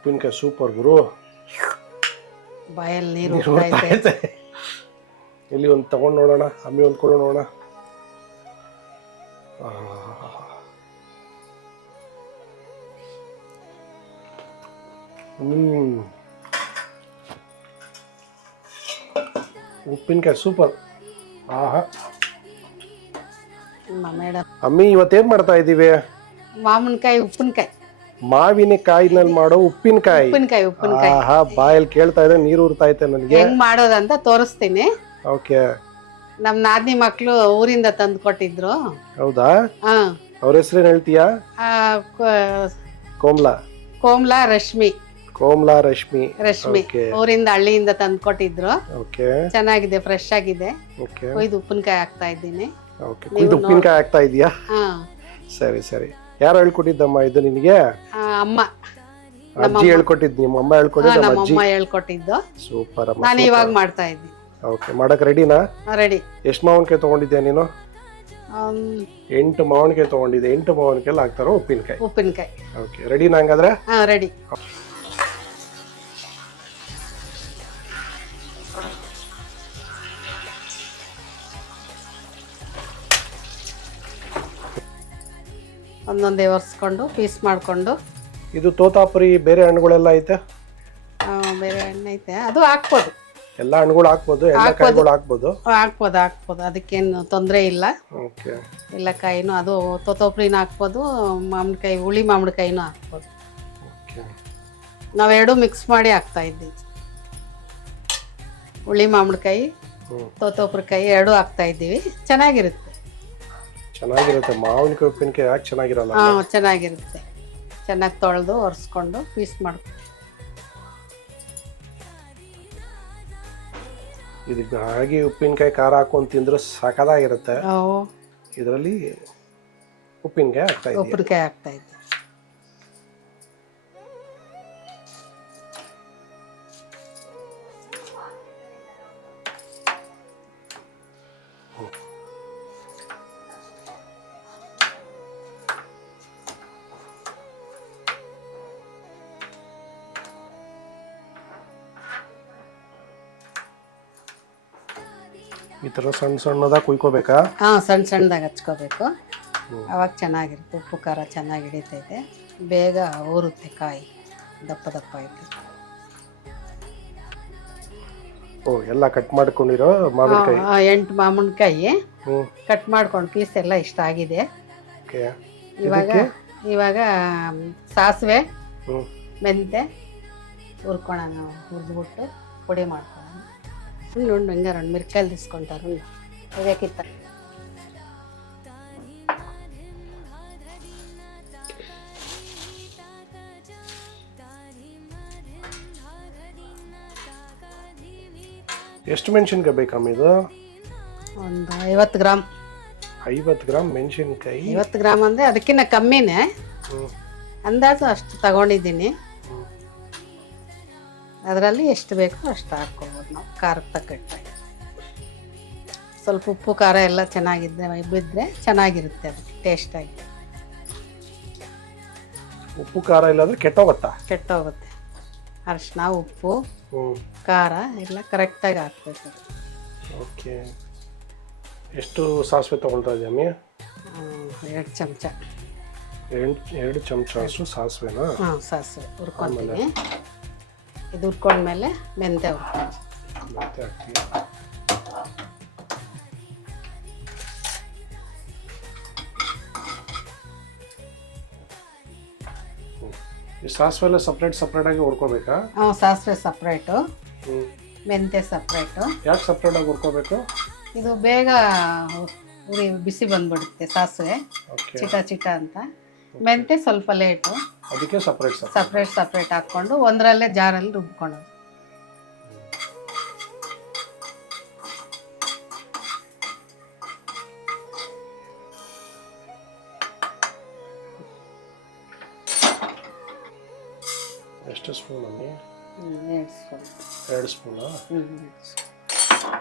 ಉಪ್ಪಿನಕಾಯಿ ಸೂಪರ್ ಗುರು. ಬಾಯಲ್ಲಿ ನೀರು ಹೋಗ್ತಾ ಇದೆ. ಇಲ್ಲಿ ಒಂದು ತಗೊಂಡು ನೋಡೋಣ, ಅಮ್ಮಿ ಒಂದು ಕೊಡು ನೋಡೋಣ. ಉಪ್ಪಿನಕಾಯಿ ಸೂಪರ್. ಆಹಾ ಮೇಡಮ್ ಅಮ್ಮಿ ಇವತ್ತೇನ್ ಮಾಡ್ತಾ ಇದ್ದೀವಿ? ಮಾವಿನಕಾಯಿ ಉಪ್ಪಿನಕಾಯಿ. ಮಾವಿನಕಾಯಿನಲ್ಲಿ ಮಾಡೋ ಉಪ್ಪಿನಕಾಯಿ. ಉಪ್ಪಿನಕಾಯಿ ಆಹಾ ಬಾಯಲ್ಲಿ ಕೇಳ್ತಾ ಇದ್ರೆ ನೀರು ಉರ್ತಾ ಐತೆ ನನಗೆ. ಹೆಂಗ್ ಮಾಡೋದಂತ ತೋರಿಸ್ತೀನಿ. ಓಕೆ. ನಮ್ ನಾದಿನಿ ಮಕ್ಳು ಊರಿಂದ ತಂದು ಕೊಟ್ಟಿದ್ರು. ಹೌದಾ? ಹಾ. ಅವ್ರ ಹೆಸರೇನು ಹೇಳ್ತೀಯಾ? ಕೋಮ್ಲಾ. ಕೋಮ್ಲಾ ರಶ್ಮಿ. ಕೋಮ್ಲಾ ರಶ್ಮಿ. ರಶ್ಮಿ ಊರಿಂದ ಹಳ್ಳಿಯಿಂದ ತಂದು ಕೊಟ್ಟಿದ್ರು. ಓಕೆ. ಚೆನ್ನಾಗಿದೆ, ಫ್ರೆಶ್ ಆಗಿದೆ. ಓಕೆ. ಕೊಯ್ದು ಉಪ್ಪಿನಕಾಯಿ ಹಾಕ್ತಾ ಇದ್ದೀನಿ. ಓಕೆ. ಕೊಯ್ದು ಉಪ್ಪಿನಕಾಯಿ ಹಾಕ್ತಾ ಇದೀಯಾ? ಹಾ. ಸರಿ ಸರಿ. ಯಾರು ಹೇಳ್ಕೊಟ್ಟಿದ್ದಮ್ಮ ಇದು ನಿನಗೆ? ಅಮ್ಮ. ಅಜ್ಜಿ ಹೇಳ್ಕೊಟ್ಟಿದ್ದು? ನಿಮ್ಮ ಅಮ್ಮ ಹೇಳ್ಕೊಟ್ಟಿದ್ದು? ನಮ್ಮ ಅಮ್ಮ ಹೇಳ್ಕೊಟ್ಟಿದ್ದು. ಸೂಪರ್ ಅಮ್ಮ. ನಾನು ಇವಾಗ ಮಾಡ್ತಾ ಇದ್ದೀನಿ. ಓಕೆ. ಮಾಡಕ್ ರೆಡಿನಾ? ರೆಡಿ. ಎಷ್ಟು ಮಾವಿನಕಾಯಿ ತಗೊಂಡಿದ್ಯಾ ನೀನು? 8 ಮಾವಿನಕಾಯಿ ತಗೊಂಡಿದ್ದೆ. 8 ಮಾವಿನಕಾಯಲ್ಲಿ ಹಾಕ್ತಾರೋ ಉಪ್ಪಿನಕಾಯಿ? ಉಪ್ಪಿನಕಾಯಿ. ಓಕೆ. ರೆಡಿನಾ ಹಂಗಾದ್ರೆ? ಹಾ ರೆಡಿ. ಒಂದೊಂದೇ ಒರೆಸ್ಕೊಂಡು ಪೀಸ್ ಮಾಡಿಕೊಂಡು. ಇದು ತೋತಾಪುರಿ ಬೇರೆ ಹಣ್ಣುಗಳೆಲ್ಲ ಐತೆ? ಬೇರೆ ಹಣ್ಣು ಐತೆ, ಅದು ಹಾಕ್ಬೋದು. ಎಲ್ಲ ಹಣ್ಣುಗಳು ಹಾಕ್ಬೋದು, ಎಲ್ಲ ಕಾಯಿಗಳು ಹಾಕ್ಬೋದು? ಹಾಕ್ಬೋದು, ಅದಕ್ಕೇನು ತೊಂದರೆ ಇಲ್ಲ. ಓಕೆ. ಎಲ್ಲ ಕಾಯಿನೂ ಅದು ತೋತಾಪುರಿನ ಹಾಕ್ಬೋದು, ಮಾವಿನಕಾಯಿ ಹುಳಿ ಮಾವಿನಕಾಯಿನೂ ಹಾಕ್ಬೋದು. ಓಕೆ. ನಾವೆರಡು ಮಿಕ್ಸ್ ಮಾಡಿ ಹಾಕ್ತಾ ಇದ್ದೀವಿ. ಹುಳಿ ಮಾವಿನಕಾಯಿ ತೋತಾಪುರಿಕಾಯಿ ಎರಡೂ ಹಾಕ್ತಾ ಇದ್ದೀವಿ. ಚೆನ್ನಾಗಿರುತ್ತೆ. ಮಾವಿನಕಾಯಿ ಉಪ್ಪಿನಕಾಯಿ ಯಾಕೆ ಚೆನ್ನಾಗಿರಲ್ಲ? ಚೆನ್ನಾಗಿರುತ್ತೆ. ಚೆನ್ನಾಗಿ ತೊಳೆದು ಒರೆಸ್ಕೊಂಡು ಪೀಸ್ ಮಾಡ್ಕೊಂಡು. ಇದಕ್ಕೆ ಹಾಗೆ ಉಪ್ಪಿನಕಾಯಿ ಖಾರ ಹಾಕೊಂಡು ತಿಂದ್ರೆ ಸಖತ್ತಾಗಿರುತ್ತೆ. ಇದರಲ್ಲಿ ಉಪ್ಪಿನಕಾಯಿ ಹಾಕ್ತಾ ಇದ್ದೆ. ಈ ಥರ ಸಣ್ಣ ಸಣ್ಣದಾಗ ಕುಯ್ಕೋಬೇಕಾ? ಸಣ್ಣ ಸಣ್ಣದಾಗಿ ಹಚ್ಕೋಬೇಕು. ಅವಾಗ ಚೆನ್ನಾಗಿರುತ್ತೆ. ಉಪ್ಪು ಖಾರ ಚೆನ್ನಾಗಿ ಹಿಡಿತೈತೆ. ಬೇಗ ಊರುತ್ತೆ ಕಾಯಿ. ದಪ್ಪ ದಪ್ಪ ಐತೆ. ಎಲ್ಲ ಕಟ್ ಮಾಡ್ಕೊಂಡಿರೋ ಮಾವಿನಕಾಯಿ? 8 ಮಾವಿನಕಾಯಿ ಕಟ್ ಮಾಡ್ಕೊಂಡು ಪೀಸ್ ಎಲ್ಲ ಇಷ್ಟ ಆಗಿದೆ. ಇವಾಗ ಸಾಸಿವೆ ಮೆಂತೆ ಹುರ್ಕೊಳ್ಳೋಣ. ಹುರಿದ್ಬಿಟ್ಟು ಪುಡಿ ಮಾಡ್ಕೊಳ್ಳೋಣ. ಉಂಡು ಹಿಂಗೆ 2 ಮಿರ್ಕಾಯಿ ತಿಸ್ಕೊಂತಾರೆ ಬೇಕಿತ್ತ. ಎಷ್ಟು ಮೆಣಸಿನ್ಕಾಯಿ ಬೇಕಮ್ಮ ಇದು? ಒಂದು 50 ಗ್ರಾಮ್. 50 ಗ್ರಾಮ್ ಮೆಣಸಿನ್ಕಾಯಿ? 50 ಗ್ರಾಮ್ ಅಂದರೆ ಅದಕ್ಕಿಂತ ಕಮ್ಮಿನೇ. ಅಂದಾಜು ಅಷ್ಟು ತಗೊಂಡಿದ್ದೀನಿ. ಅದರಲ್ಲಿ ಎಷ್ಟು ಬೇಕೋ ಅಷ್ಟು ಹಾಕ್ಕೊಬೋದು ನಾವು, ಖಾರಕ್ಕೆ ತಕ್ಕಟ್ಟಾಗಿ. ಸ್ವಲ್ಪ ಉಪ್ಪು ಖಾರ ಎಲ್ಲ ಬಿದ್ದರೆ ಚೆನ್ನಾಗಿರುತ್ತೆ, ಅದಕ್ಕೆ ಟೇಸ್ಟಾಗಿ. ಉಪ್ಪು ಖಾರ ಇಲ್ಲಾಂದ್ರೆ ಕೆಟ್ಟೋಗುತ್ತೆ. ಅರಿಶಿನ ಉಪ್ಪು ಖಾರ ಎಲ್ಲ ಕರೆಕ್ಟಾಗಿ ಹಾಕ್ಬೇಕು. ಓಕೆ. ಎಷ್ಟು ಸಾಸಿವೆ ತೊಗೊಳ್ತಾ ಇದ್ದೀಯಮ್ಮಿ? 2 ಚಮಚ. 2 ಚಮಚ ಅಷ್ಟು ಸಾಸಿವೆನಾ? ಸಾಸಿವೆ ಹುರ್ಕೊಂತೀನಿ. ಇದು ಹುರ್ಕೊಂಡ್ಮೇಲೆ ಮೆಂತೆ ಹಾಕ್ತೀವಿ. ಈ ಸಾಸಿವೆ ಎಲ್ಲ ಸಪ್ರೇಟಾಗಿ ಹುರ್ಕೋಬೇಕಾ? ಸಾಸಿವೆ ಸಪ್ರೇಟು, ಮೆಂತೆ ಸಪ್ರೇಟು. ಯಾಕೆ ಸಪ್ರೇಟಾಗಿ ಹುರ್ಕೋಬೇಕು? ಇದು ಬೇಗ ಬಿಸಿ ಬಂದ್ಬಿಡುತ್ತೆ ಸಾಸಿವೆ, ಚಿಟ ಅಂತ. ಮೆಂತೆ ಸ್ವಲ್ಪ ಲೇಟು, ಅದಕ್ಕೆ ಸಪ್ರೇಟ್ ಹಾಕ್ಕೊಂಡು ಒಂದರಲ್ಲೇ ಜಾರಲ್ಲಿ ರುಬ್ಕೊಳ್ಳೋದು. ಎಷ್ಟು ಸ್ಪೂನ್ ಅಮ್ಮಿ? 2 ಸ್ಪೂನ್. 2 ಸ್ಪೂನಾ?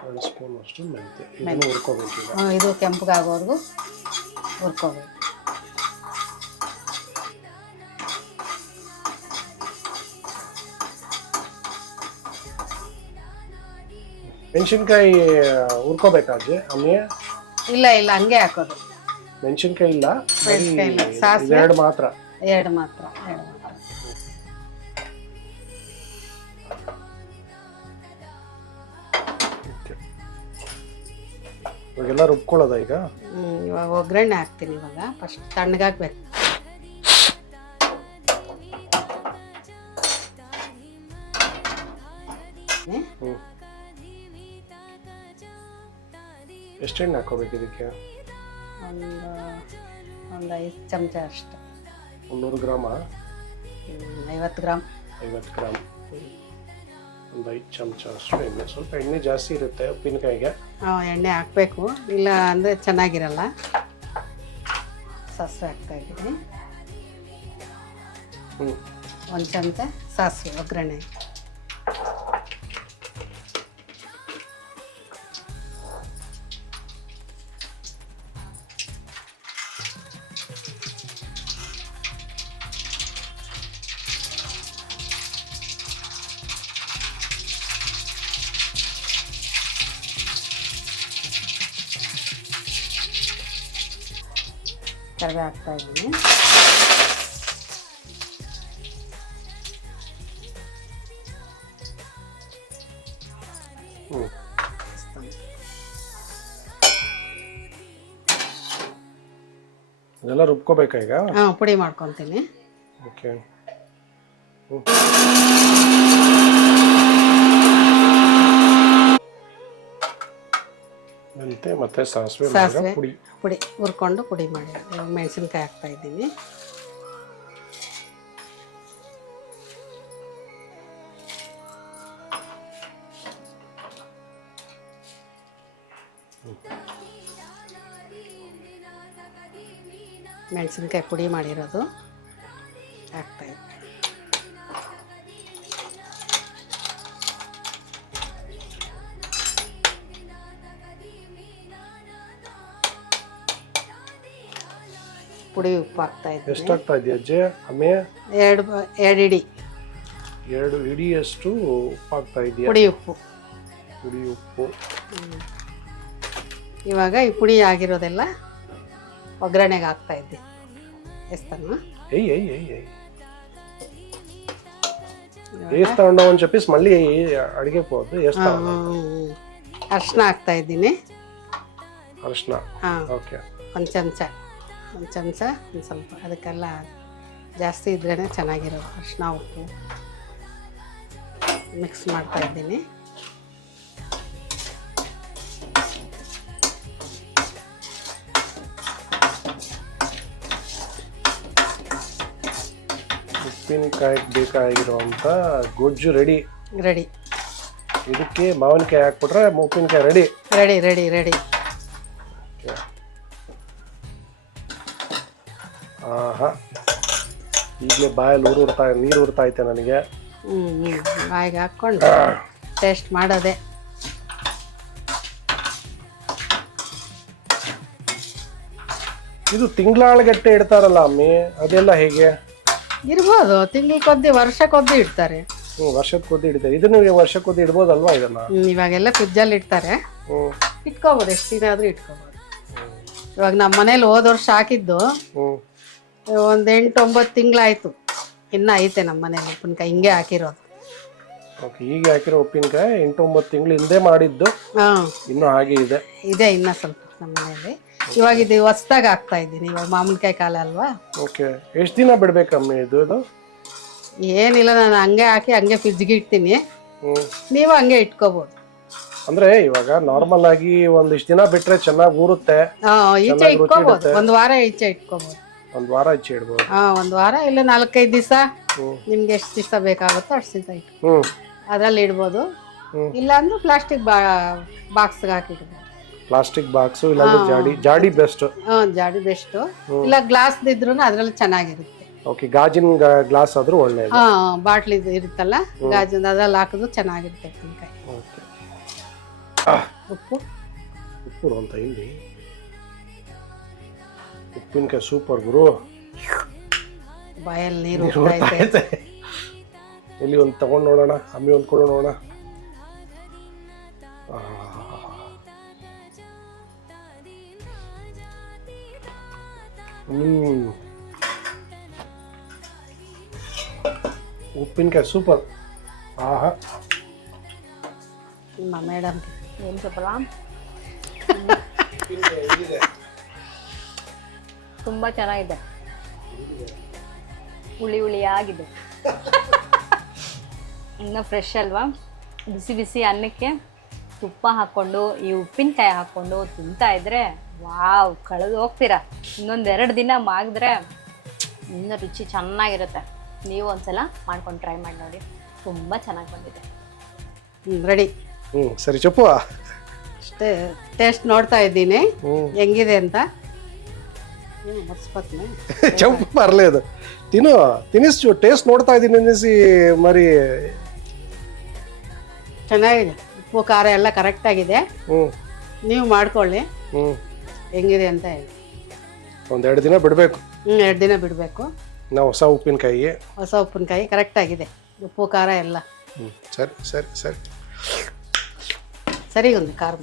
2 ಸ್ಪೂನ್ ಅಷ್ಟು ಮೆಂತೆ. ಇದನ್ನು ಹುರ್ಕೋಬೇಕು. ಇದು ಕೆಂಪಗಾಗೋವರೆಗೂ ಹುರ್ಕೋಬೇಕು. ಮೆಣಸಿನ್ಕಾಯಿ ಹುರ್ಕೋಬೇಕಾ ಅಜ್ಜಿ ಅಮ್ಮಿ? ಇಲ್ಲ ಇಲ್ಲ ಹಂಗೆ ಹಾಕೋದು. ಮೆಣಸಿನ್ಕಾಯಿ ಇಲ್ಲ, ಮೆಣಸಿನ್ಕಾಯಿ ಇಲ್ಲ, ಸಾಸಿವೆ ಎರಡು ಮಾತ್ರ. ಎರಡು ಮಾತ್ರ. ಇವಾಗೆಲ್ಲ ರುಬ್ಕೊಳ್ಳೋದ ಈಗ? ಇವಾಗ ಒಗ್ಗರಣೆ ಹಾಕ್ತೀನಿ. ಇವಾಗ ಫಸ್ಟ್ ತಣ್ಣಗಾಗ್ಬೇಕು. ಎಷ್ಟು ಎಣ್ಣೆ ಹಾಕೋಬೇಕು ಇದಕ್ಕೆ? ಒಂದು 5 ಚಮಚ ಅಷ್ಟು. 100 ಗ್ರಾಮ? 50 ಗ್ರಾಮ್. 50 ಗ್ರಾಮ್. ಒಂದು 5 ಚಮಚ ಅಷ್ಟು ಎಣ್ಣೆ. ಸ್ವಲ್ಪ ಎಣ್ಣೆ ಜಾಸ್ತಿ ಇರುತ್ತೆ ಉಪ್ಪಿನಕಾಯಿಗೆ. ಎಣ್ಣೆ ಹಾಕಬೇಕು, ಇಲ್ಲ ಅಂದರೆ ಚೆನ್ನಾಗಿರಲ್ಲ. ಸಾಸಿವೆ ಹಾಕ್ತಾ ಇದ್ದೀನಿ. 1 ಚಮಚ ಸಾಸಿವೆ ಒಗ್ಗರಣೆ. ಕರಿಬೇವು ಹಾಕ್ತಾ ಇದ್ದೀನಿ. ಇದೆಲ್ಲ ರುಬ್ಕೋಬೇಕಾ ಈಗ? ಪುಡಿ ಮಾಡ್ಕೊತೀನಿ. ಓಕೆ. ಮತ್ತೆ ಸಾಸಿವೆ ಪುಡಿ ಹುರ್ಕೊಂಡು ಪುಡಿ ಮಾಡಿ. ಮೆಣಸಿನ್ಕಾಯಿ ಹಾಕ್ತಾ ಇದ್ದೀನಿ. ಮೆಣಸಿನ್ಕಾಯಿ ಪುಡಿ ಮಾಡಿರೋದು ಹಾಕ್ತಾ ಇದ್ದೀನಿ. ಪುಡಿ ಉಪ್ಪು ಹಾಕ್ತಾ ಇದ್ದೀನಿ. ಎಷ್ಟು ಹಾಕ್ತಾ ಇದೆಯಾ ಅಜ್ಜಿ ಅಮ್ಮೆ? 2 ಇಡಿ. 2 ಇಡಿಯಷ್ಟು ಉಪ್ಪು ಹಾಕ್ತಾ ಇದೆಯಾ? ಪುಡಿ ಉಪ್ಪು. ಪುಡಿ ಉಪ್ಪು. ಇವಾಗ ಈ ಪುಡಿ ಆಗಿರೋದೆಲ್ಲ ಒಗ್ಗರಣೆಗೆ ಹಾಕ್ತಾ ಇದ್ದೆ. ಎಷ್ಟನ್ನ వేస్తాను అని చెప్పేసి మళ్ళీ అడిగిపోవద్దు. వేస్తాను. ಅರಿಶಿನ ಹಾಕ್ತಾ ಇದ್ದೀನಿ. ಅರಿಶಿನ. ಓಕೆ. 1 ಚಮಚ. ಒಂದು ಸ್ವಲ್ಪ. ಅದಕ್ಕೆಲ್ಲ ಜಾಸ್ತಿ ಇದ್ರೇ ಚೆನ್ನಾಗಿರೋದು. ಅರಿಶಿನ ಉಪ್ಪು ಮಿಕ್ಸ್ ಮಾಡ್ತಾ ಇದ್ದೀನಿ. ಉಪ್ಪಿನಕಾಯಿಗೆ ಬೇಕಾಗಿರುವಂಥ ಗೊಜ್ಜು ರೆಡಿ. ಇದಕ್ಕೆ ಮಾವಿನಕಾಯಿ ಹಾಕ್ಬಿಟ್ರೆ ಉಪ್ಪಿನಕಾಯಿ ರೆಡಿ. ಆಹಾ, ಈಗಲೇ ಬಾಯಲ್ಲಿ ನೀರು ಉರ್ತಾ ಐತೆ ನನಗೆ. ಬಾಯಿಗೆ ಹಾಕ್ಕೊಂಡು ಟೇಸ್ಟ್ ಮಾಡೋದೆ. ಇದು ತಿಂಗಳಾಳಗಟ್ಟೆ ಇಡ್ತಾರಲ್ಲ ಅಮ್ಮಿ, ಅದೆಲ್ಲ ಹೇಗೆ? ಇರ್ಬೋದು, ತಿಂಗಳಕ್ಕೊದ್ದಿ ವರ್ಷಕ್ಕೊದ್ದಿ ಇಡ್ತಾರೆ. ವರ್ಷಕ್ಕೊದ್ದಿ ಇಡ್ತಾರೆ. ಇದನ್ನು ವರ್ಷಕ್ಕೊದ್ದಿ ಇಡ್ಬೋದಲ್ವಾ ಇದನ್ನ? ಇವಾಗೆಲ್ಲ ಫ್ರಿಜ್ಜಲ್ಲಿ ಇಡ್ತಾರೆ. ಇಟ್ಕೋಬೋದು, ಎಷ್ಟು ದಿನ ಆದ್ರೂ ಇಟ್ಕೋಬೋದು. ಇವಾಗ ನಮ್ಮ ಮನೇಲಿ ಹೋದ ವರ್ಷ ಹಾಕಿದ್ದು ಒಂದು 8-9 ತಿಂಗಳಾಯ್ತು. ಇನ್ನ ಐತೆ ನಮ್ಮ ಮನೇಲಿ ಉಪ್ಪಿನಕಾಯಿ ಹಿಂಗೆ ಹಾಕಿರೋದು. ಈಗ ಹಾಕಿರೋ ಉಪ್ಪಿನಕಾಯಿ 8-9 ತಿಂಗಳು ಹಿಂದೆ ಮಾಡಿದ್ದು ಇನ್ನು ಹಾಗೆ ಇದೆ ಇನ್ನ ಸ್ವಲ್ಪ ನಮ್ಮ ಮನೇಲಿ. ಇವಾಗ ಇದು ಹೊಸ್ದಾಗ ಹಾಕ್ತಾ ಇದ್ದೀನಿ. ಇವಾಗ ಮಾಮೂಲಿಕಾಯಿ ಕಾಲ ಅಲ್ವಾ. ಓಕೆ. ಎಷ್ಟು ದಿನ ಬಿಡ್ಬೇಕಮ್ಮ ಇದು? ಏನಿಲ್ಲ, ನಾನು ಹಂಗೆ ಹಾಕಿ ಹಂಗೆ ಫ್ರಿಜ್ಗೆ ಇಡ್ತೀನಿ. ನೀವು ಹಂಗೆ ಇಟ್ಕೋಬಹುದು. ಅಂದ್ರೆ ಇವಾಗ ನಾರ್ಮಲ್ ಆಗಿ ಒಂದಿಷ್ಟು ದಿನ ಬಿಟ್ರೆ ಚೆನ್ನಾಗಿ ಊರುತ್ತೆ. ಈಚೆ ಇಟ್ಕೋಬಹುದು. ಒಂದು ವಾರ ಈಚೆ ಇಟ್ಕೋಬಹುದು. ಒಂದು ವಾರ ಈಚೆ ಇಡ್ಬೋದು. 1 ವಾರ ಇಲ್ಲ 4-5 ದಿವಸ. ನಿಮ್ಗೆ ಎಷ್ಟು ದಿವಸ ಬೇಕಾಗುತ್ತೋ ಅಷ್ಟು ದಿವಸ ಇಟ್ಟು ಅದ್ರಲ್ಲಿ ಇಡ್ಬೋದು. ಇಲ್ಲ ಅಂದ್ರೆ ಪ್ಲಾಸ್ಟಿಕ್ ಬಾಕ್ಸ್ಗೆ ಹಾಕಿಡ್ಬೋದು. ಪ್ಲಾಸ್ಟಿಕ್ ಬಾಕ್ಸ್ ಇಲ್ಲ ಜಾಡಿ ಬೆಸ್ಟ್. ಜಾಡಿ ಬೆಸ್ಟ್. ಇಲ್ಲ ಗ್ಲಾಸ್ ಇದ್ರೂ ಅದ್ರಲ್ಲಿ ಚೆನ್ನಾಗಿರುತ್ತೆ. ಓಕೆ. ಗಾಜಿನ ಗ್ಲಾಸ್ ಆದ್ರೂ ಒಳ್ಳೆಯದು. ಬಾಟ್ಲಿ ಇರುತ್ತಲ್ಲ ಗಾಜಿನ, ಅದ್ರಲ್ಲಿ ಹಾಕಿದ್ರು ಚೆನ್ನಾಗಿರುತ್ತೆ ಉಪ್ಪಿನಕಾಯಿ. ಉಪ್ಪು ಅಂತ ಇಲ್ಲಿ ಉಪ್ಪಿನಕಾಯಿ ಸೂಪರ್ ಗುರು. ಬಾಯಲ್ಲಿ ನೀರು ಹೋಗ್ತಾ ಇದೆ. ಇಲ್ಲಿ ಒಂದು ತಗೊಂಡು ನೋಡೋಣ, ಅಮ್ಮಿ ಒಂದು ಕೊಡು ನೋಡೋಣ. ಉಪ್ಪಿನಕಾಯಿ ಸೂಪರ್. ಆಹಾ, ನಿಮ್ಮ ಮೇಡಮ್ ಏನು ಸೂಪರಾ? ತುಂಬ ಚೆನ್ನಾಗಿದೆ, ಹುಳಿ ಹುಳಿಯಾಗಿದೆ. ಇನ್ನೂ ಫ್ರೆಶ್ ಅಲ್ವಾ? ಬಿಸಿ ಬಿಸಿ ಅನ್ನಕ್ಕೆ ತುಪ್ಪ ಹಾಕ್ಕೊಂಡು ಈ ಉಪ್ಪಿನಕಾಯಿ ಹಾಕ್ಕೊಂಡು ತಿಂತಾ ಇದ್ರೆ ವಾವ್, ಕಳೆದು ಹೋಗ್ತೀರಾ. ಇನ್ನೊಂದೆರಡು ದಿನ ಮಾಗಿದ್ರೆ ಇನ್ನೂ ರುಚಿ ಚೆನ್ನಾಗಿರುತ್ತೆ. ನೀವು ಒಂದ್ಸಲ ಮಾಡ್ಕೊಂಡು ಟ್ರೈ ಮಾಡಿ ನೋಡಿ, ತುಂಬ ಚೆನ್ನಾಗಿ ಬಂದಿದೆ. ರೆಡಿ. ಸರಿ ಚಪ್ಪು. ಅಷ್ಟೇ ಟೇಸ್ಟ್ ನೋಡ್ತಾ ಇದ್ದೀನಿ ಹೆಂಗಿದೆ ಅಂತ. ಮರ್ಸ್ಕೊತೀನಿ. ಚಪ್ಪು ಪರ್లేదు ತಿನ್ನಿಸು, ಟೇಸ್ಟ್ ನೋಡ್ತಾ ಇದ್ದೀನಿ ಅನ್ನಿಸಿ ಮರಿ. ಚೆನ್ನಾಗಿದೆ, ಉಪ್ಪು ಖಾರ ಎಲ್ಲ ಕರೆಕ್ಟಾಗಿದೆ. ನೀವು ಮಾಡ್ಕೊಳ್ಳಿ ಹೆಂಗಿದೆ ಅಂತ ಹೇಳಿ. ಒಂದೆರಡು ದಿನ ಬಿಡಬೇಕು. 2 ದಿನ ಬಿಡಬೇಕು. ನಾವು ಹೊಸ ಉಪ್ಪಿನಕಾಯಿ ಕರೆಕ್ಟಾಗಿದೆ, ಉಪ್ಪು ಖಾರ ಎಲ್ಲ ಸರಿ ಸರಿ ಸರಿ ಸರಿ. ಒಂದು ಖಾರ